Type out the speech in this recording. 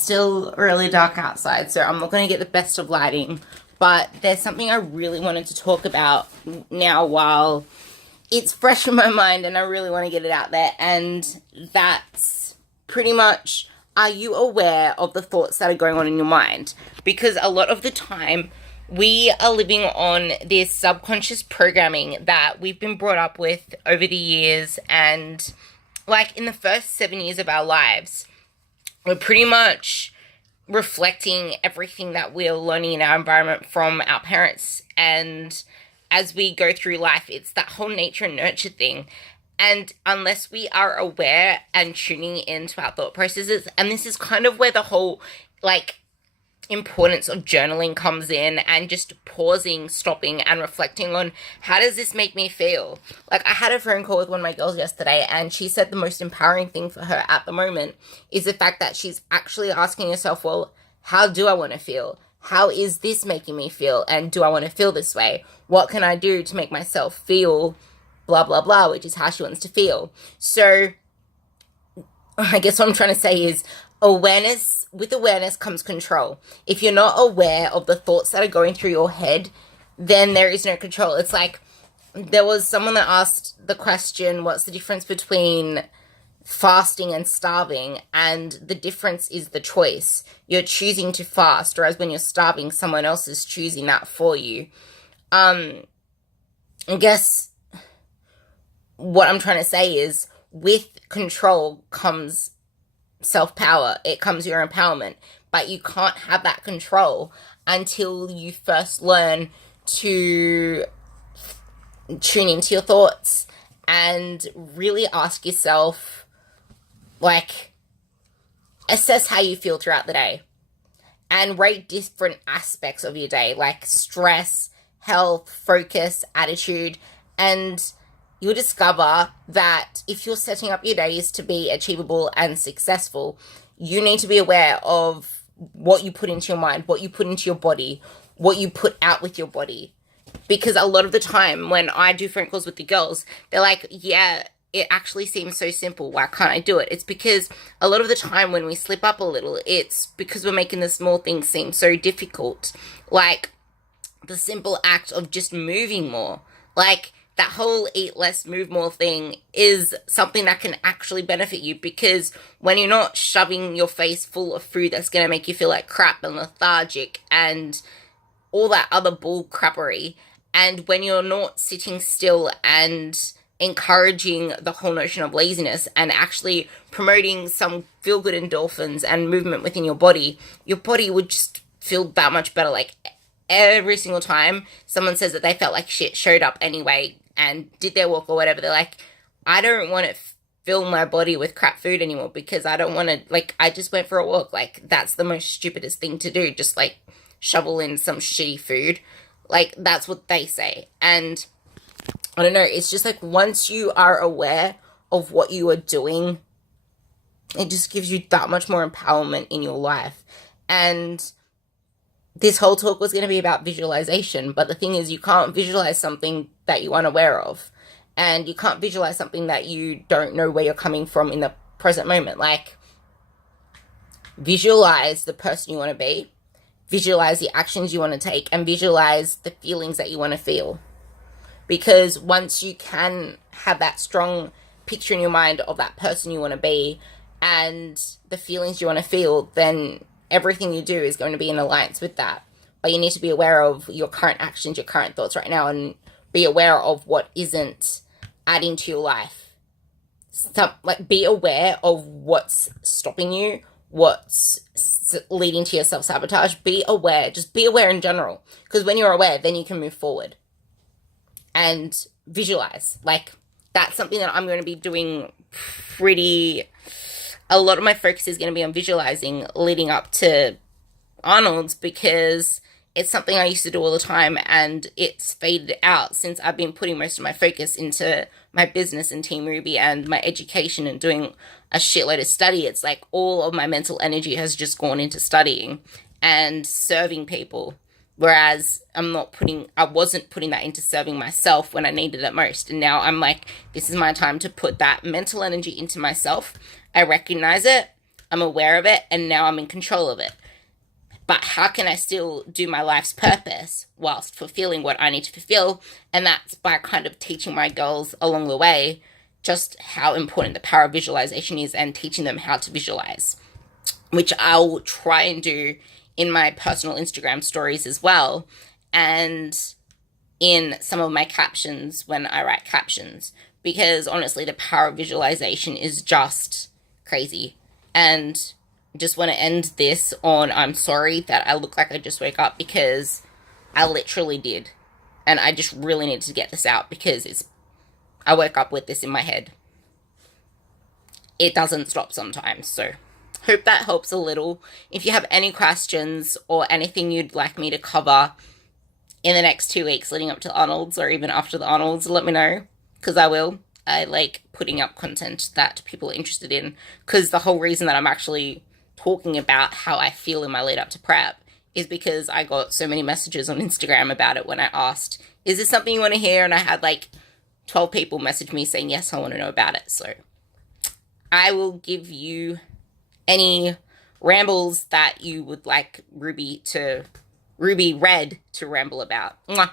Still really dark outside, so I'm not going to get the best of lighting, but there's something I really wanted to talk about now while it's fresh in my mind and I really want to get it out there, and that's pretty much, are you aware of the thoughts that are going on in your mind? Because a lot of the time we are living on this subconscious programming that we've been brought up with over the years, and like in the first 7 years of our lives, we're pretty much reflecting everything that we're learning in our environment from our parents. And as we go through life, it's that whole nature and nurture thing. And unless we are aware and tuning into our thought processes, and this is kind of where the whole, like, importance of journaling comes in, and just pausing, stopping and reflecting on, how does this make me feel? Like, I had a phone call with one of my girls yesterday, and she said the most empowering thing for her at the moment is the fact that she's actually asking herself, well, how do I want to feel? How is this making me feel? And do I want to feel this way? What can I do to make myself feel blah blah blah, which is how she wants to feel. So I guess what I'm trying to say is, awareness, with awareness comes control. If you're not aware of the thoughts that are going through your head, then there is no control. It's like, there was someone that asked the question, what's the difference between fasting and starving? And the difference is the choice. You're choosing to fast, whereas when you're starving, someone else is choosing that for you. I guess what I'm trying to say is, with control comes self-power. It comes your empowerment. But you can't have that control until you first learn to tune into your thoughts and really ask yourself, like, assess how you feel throughout the day and rate different aspects of your day, like stress, health, focus, attitude, and you'll discover that if you're setting up your days to be achievable and successful, you need to be aware of what you put into your mind, what you put into your body, what you put out with your body. Because a lot of the time when I do phone calls with the girls, they're like, yeah, it actually seems so simple. Why can't I do it? It's because a lot of the time when we slip up a little, it's because we're making the small things seem so difficult. Like the simple act of just moving more. Like, that whole eat less, move more thing is something that can actually benefit you, because when you're not shoving your face full of food that's going to make you feel like crap and lethargic and all that other bull crappery, and when you're not sitting still and encouraging the whole notion of laziness and actually promoting some feel-good endorphins and movement within your body would just feel that much better. Like, every single time someone says that they felt like shit, showed up anyway and did their walk or whatever, they're like, I don't want to fill my body with crap food anymore, because I don't want to, like, I just went for a walk. Like, that's the most stupidest thing to do, just like shovel in some shitty food. Like, that's what they say. And I don't know, it's just like, once you are aware of what you are doing, it just gives you that much more empowerment in your life. And this whole talk was going to be about visualization, but the thing is, you can't visualize something that you're unaware of, and you can't visualize something that you don't know where you're coming from in the present moment. Like, visualize the person you want to be, visualize the actions you want to take, and visualize the feelings that you want to feel. Because once you can have that strong picture in your mind of that person you want to be and the feelings you want to feel, then everything you do is going to be in alliance with that. But you need to be aware of your current actions, your current thoughts right now, and be aware of what isn't adding to your life. Be aware of what's stopping you, what's leading to your self-sabotage. Be aware. Just be aware in general. Because when you're aware, then you can move forward. And visualize. Like, that's something that I'm going to be doing a lot of my focus is going to be on visualizing leading up to Arnold's, because it's something I used to do all the time, and it's faded out since I've been putting most of my focus into my business and Team Ruby and my education and doing a shitload of study. It's like all of my mental energy has just gone into studying and serving people. Whereas I wasn't putting that into serving myself when I needed it most. And now I'm like, this is my time to put that mental energy into myself. I recognize it. I'm aware of it, and now I'm in control of it. But how can I still do my life's purpose whilst fulfilling what I need to fulfill? And that's by kind of teaching my girls along the way just how important the power of visualization is, and teaching them how to visualize, which I'll try and do in my personal Instagram stories as well, and in some of my captions when I write captions, because honestly, the power of visualization is just crazy. And just want to end this on, I'm sorry that I look like I just woke up, because I literally did. And I just really need to get this out, because I woke up with this in my head. It doesn't stop sometimes, so hope that helps a little. If you have any questions or anything you'd like me to cover in the next 2 weeks leading up to the Arnold's, or even after the Arnold's, let me know, because I will. I like putting up content that people are interested in, because the whole reason that I'm actually talking about how I feel in my lead up to prep is because I got so many messages on Instagram about it when I asked, is this something you want to hear? And I had like 12 people message me saying, yes, I want to know about it. So I will give you any rambles that you would like Ruby Red to ramble about. Mwah.